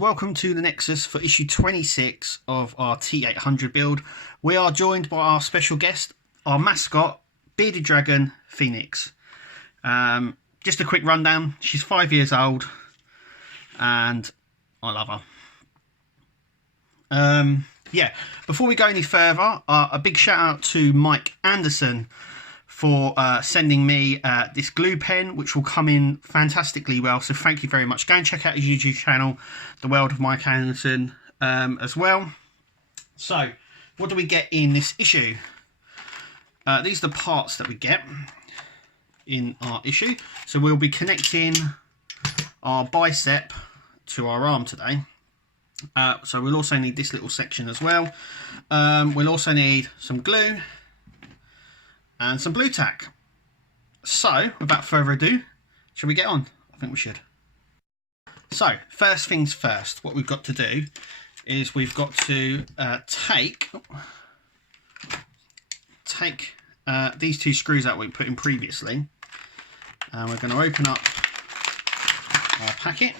welcome to the Nexus for issue 26 of our T800 build. We are joined by our special guest, our mascot, Bearded Dragon Phoenix. Just a quick rundown. She's 5 years old and I love her. Yeah, before we go any further, a big shout out to Mike Anderson for sending me this glue pen, which will come in fantastically well. So thank you very much. Go and check out his YouTube channel, The World of Mike Anderson, as well. So what do we get in this issue? These are the parts that we get in our issue. So we'll be connecting our bicep to our arm today. So we'll also need this little section as well. We'll also need some glue and some blue tack. So, without further ado, shall we get on? I think we should. So, first things first, what we've got to do is we've got to take these two screws out we put in previously, and we're going to open up our packet,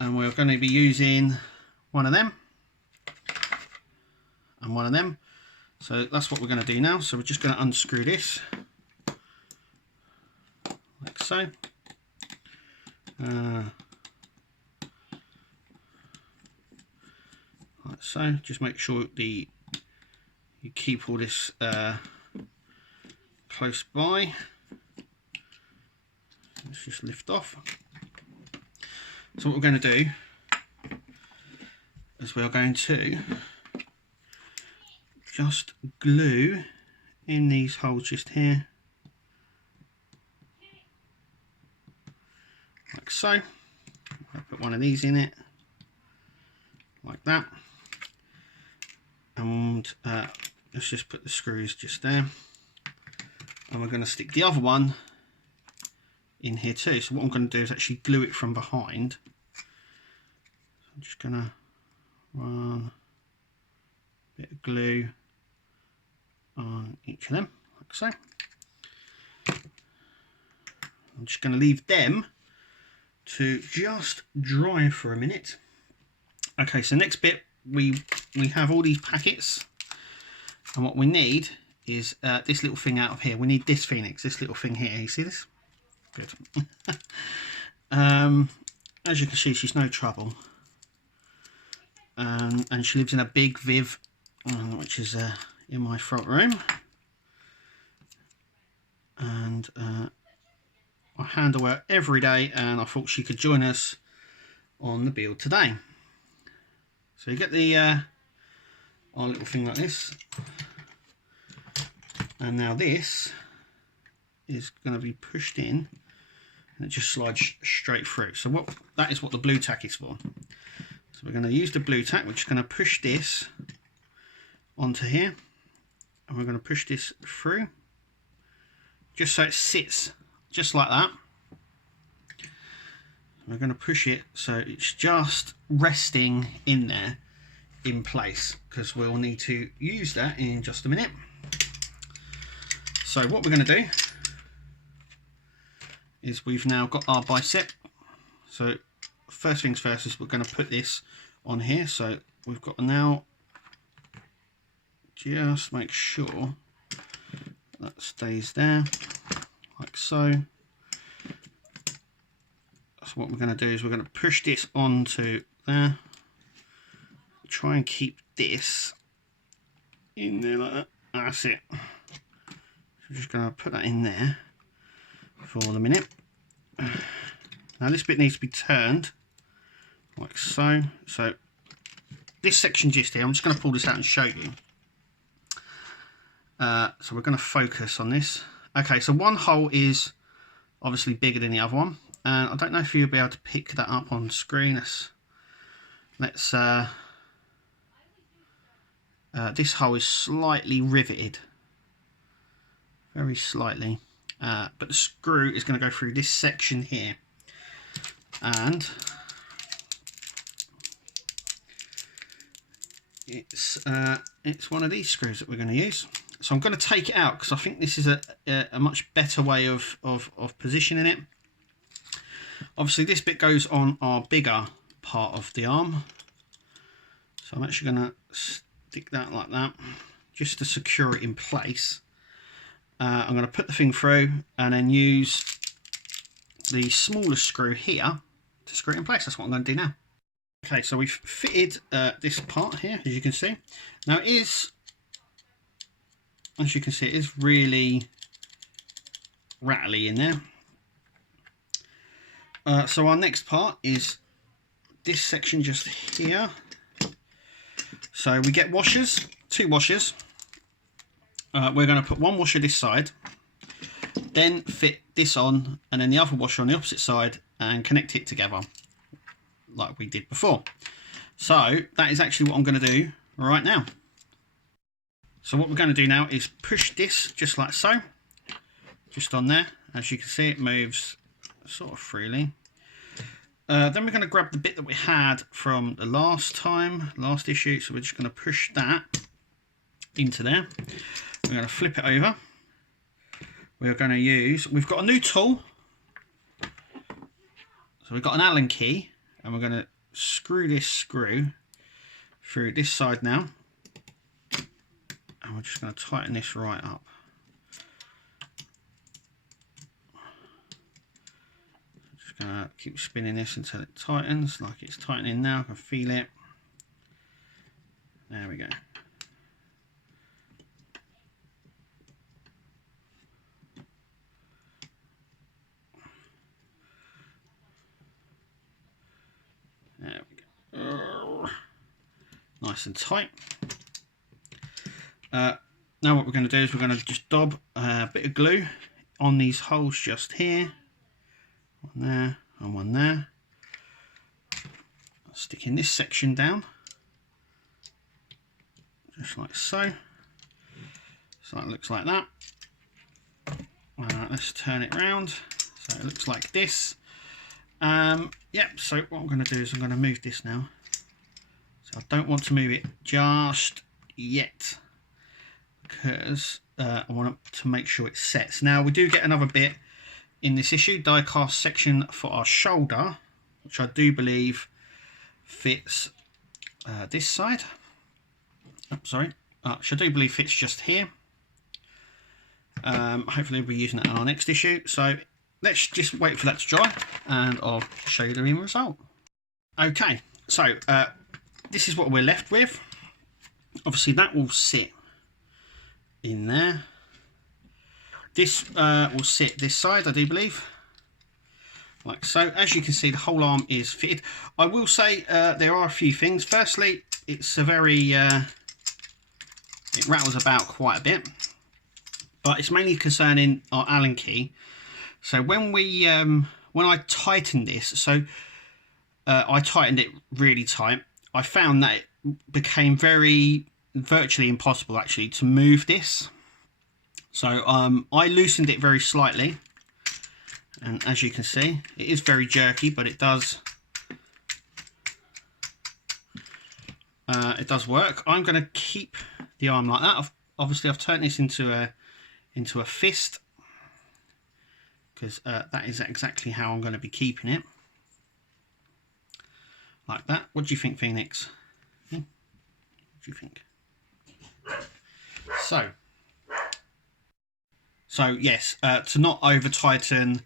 and we're going to be using one of them and one of them. So that's what we're going to do now. So we're just going to unscrew this like so. Like so. Just make sure you keep all this close by. Let's just lift off. So what we're going to do is we're going to just glue in these holes just here, like so. I'll put one of these in it, like that, and let's just put the screws just there, and we're going to stick the other one in here too. So what I'm going to do is actually glue it from behind. I'm just going to run a bit of glue on each of them, like so. I'm just going to leave them to just dry for a minute. Okay, so next bit, we have all these packets, and what we need is this little thing out of here. We need this Phoenix, this little thing here. You see this? Good. As you can see, she's no trouble, and she lives in a big Viv, which is in my front room, and I handle her every day, and I thought she could join us on the build today. So you get the our little thing like this, and now this is going to be pushed in, and it just slides straight through. So that is what the blue tack is for. So we're going to use the blue tack, which is going to push this onto here, and we're going to push this through just so it sits just like that. We're going to push it so it's just resting in there in place, because we'll need to use that in just a minute. So what we're going to do is we've now got our bicep. So first things first is we're going to put this on here. So we've got to now just make sure that stays there, like so. So what we're going to do is we're going to push this onto there, try and keep this in there like that. That's it. So we're just going to put that in there for the minute. Now this bit needs to be turned like so. So this section just here, I'm just going to pull this out and show you. So we're going to focus on this. Okay, so one hole is obviously bigger than the other one, and I don't know if you'll be able to pick that up on screen. Let's this hole is slightly riveted, very slightly, but the screw is going to go through this section here, and it's one of these screws that we're going to use. So I'm going to take it out because I think this is a much better way of positioning it. Obviously this bit goes on our bigger part of the arm, so I'm actually going to stick that like that just to secure it in place. I'm going to put the thing through and then use the smaller screw here to screw it in place. That's what I'm going to do now. Okay, so we've fitted this part here, as you can see. Now it is, as you can see, it is really rattly in there. So our next part is this section just here. So we get washers, 2 washers. We're going to put 1 washer this side, then fit this on, and then the other washer on the opposite side, and connect it together like we did before. So that is actually what I'm going to do right now. So what we're going to do now is push this just like so, just on there. As you can see, it moves sort of freely. Then we're going to grab the bit that we had from the last issue. So we're just going to push that into there. We're going to flip it over. We're going to use, we've got a new tool. So we've got an Allen key, and we're going to screw this screw through this side now. And we're just going to tighten this right up. Gonna keep spinning this until it tightens, like it's tightening now. I can feel it. There we go. There we go. Nice and tight. Now what we're going to do is we're going to just dab a bit of glue on these holes just here. One there and one there. Sticking this section down, just like so. So it looks like that. Let's turn it round so it looks like this. Yep. So what I'm going to do is I'm going to move this now. So I don't want to move it just yet because I want to make sure it sets. Now we do get another bit in this issue, die cast section for our shoulder, which I do believe fits this side. Oh, sorry, which I do believe fits just here. Hopefully we'll be using that in our next issue. So let's just wait for that to dry, and I'll show you the end result. Okay, so this is what we're left with. Obviously that will sit in there. This will sit this side, I do believe, like so. As you can see, the whole arm is fitted. I will say there are a few things. Firstly, it's a very it rattles about quite a bit, but it's mainly concerning our Allen key. So when we when I tightened this, so I tightened it really tight, I found that it became virtually impossible actually to move this. So I loosened it very slightly, and as you can see, it is very jerky, but it does work. I'm going to keep the arm like that. Obviously I've turned this into a fist, because that is exactly how I'm going to be keeping it, like that. What do you think, Phoenix? What do you think? So yes, to not over tighten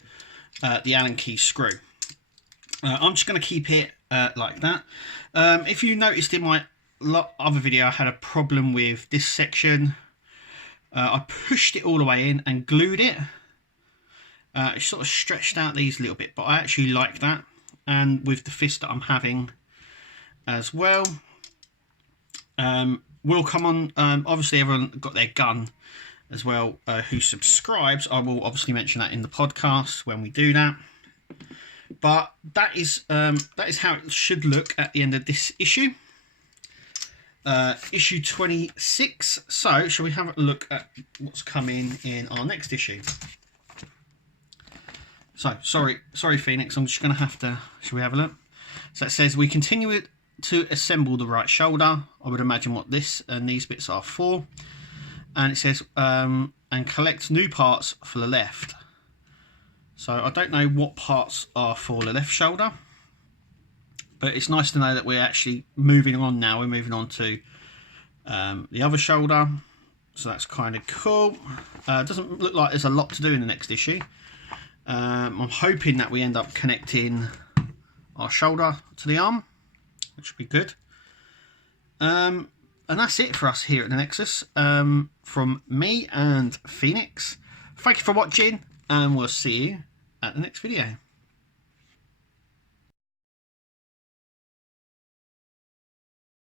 the Allen key screw, I'm just going to keep it like that. If you noticed in my other video, I had a problem with this section. I pushed it all the way in and glued it. It sort of stretched out these a little bit, but I actually like that. And with the fist that I'm having as well, will come on. Obviously everyone got their gun as well who subscribes. I will obviously mention that in the podcast when we do that. But that is how it should look at the end of this issue. Issue 26. So shall we have a look at what's coming in our next issue? So sorry Phoenix, I'm just going to have to, shall we have a look? So it says we continue to assemble the right shoulder. I would imagine what this and these bits are for. And it says and collect new parts for the left. So I don't know what parts are for the left shoulder, but it's nice to know that we're actually moving on now. We're moving on to the other shoulder, so that's kind of cool. It doesn't look like there's a lot to do in the next issue. I'm hoping that we end up connecting our shoulder to the arm, which would be good. And that's it for us here at the Nexus. From me and Phoenix, thank you for watching, and we'll see you at the next video.